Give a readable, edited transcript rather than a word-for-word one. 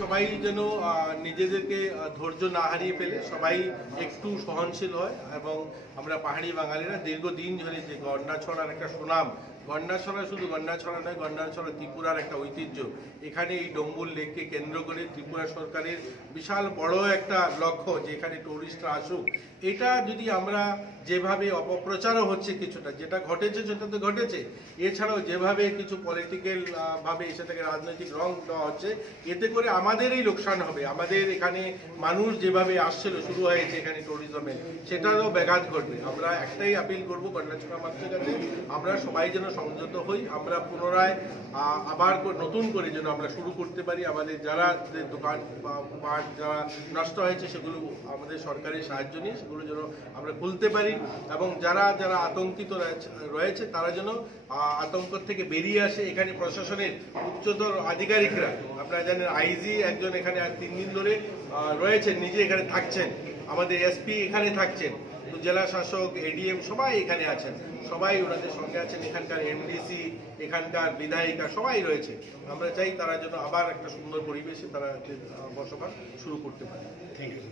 সবাই যেন নিজেদেরকে ধৈর্য না হারিয়ে ফেলে, সবাই একটু সহনশীল হয় এবং আমরা পাহাড়ি বাঙালিরা দীর্ঘদিন ধরে যে গন্ডাছড়ার একটা সুনাম, গন্ডাছড়া শুধু গন্ডাছড়া নয়, গন্ডাছড়া ত্রিপুরার একটা ঐতিহ্য। এখানে এই ডম্বুল লেককে কেন্দ্র করে ত্রিপুরা সরকারের বিশাল বড় একটা লক্ষ্য যে এখানে টুরিস্টরা আসুক। এটা যদি আমরা যেভাবে অপপ্রচারও হচ্ছে কিছুটা, যেটা ঘটেছে সেটা তো ঘটেছে, এছাড়াও যেভাবে কিছু পলিটিক্যাল ভাবে সেটাকে রাজনৈতিক রং দেওয়া হচ্ছে, এতে করে আমাদেরই লোকসান হবে। আমাদের এখানে মানুষ যেভাবে আসছিল, শুরু হয়েছে এখানে ট্যুরিজমে, সেটারও ব্যাঘাত ঘটবে। আমরা একটাই আপিল করবো গন্ডাছড়া মানুষের কাছে, আমরা সবাই যেন সংযত হই, আমরা পুনরায় আবার নতুন করে যেন আমরা শুরু করতে পারি। আমাদের যারা দোকান বা পাট যারা নষ্ট হয়েছে সেগুলো আমাদের সরকারের সাহায্য নিয়ে সেগুলো যেন আমরা খুলতে পারি, এবং যারা যারা আতঙ্কিত রয়েছে তারা যেন আতঙ্ক থেকে বেরিয়ে আসে। এখানে প্রশাসনের উচ্চতর আধিকারিকরা, আপনারা জানেন আইজি একজন এখানে 3 দিন ধরে রয়েছেন, নিজে এখানে থাকছেন, আমাদের এসপি এখানে থাকছেন, তো জেলা শাসক, এডিএম সবাই এখানে আছেন, সবাই ওনাদের সঙ্গে আছেন, এখানকার এমডিসি, এখানকার বিধায়িকা সবাই রয়েছে। আমরা চাই তারা যেন আবার একটা সুন্দর পরিবেশে তারা বসবাস শুরু করতে পারে। Thank you.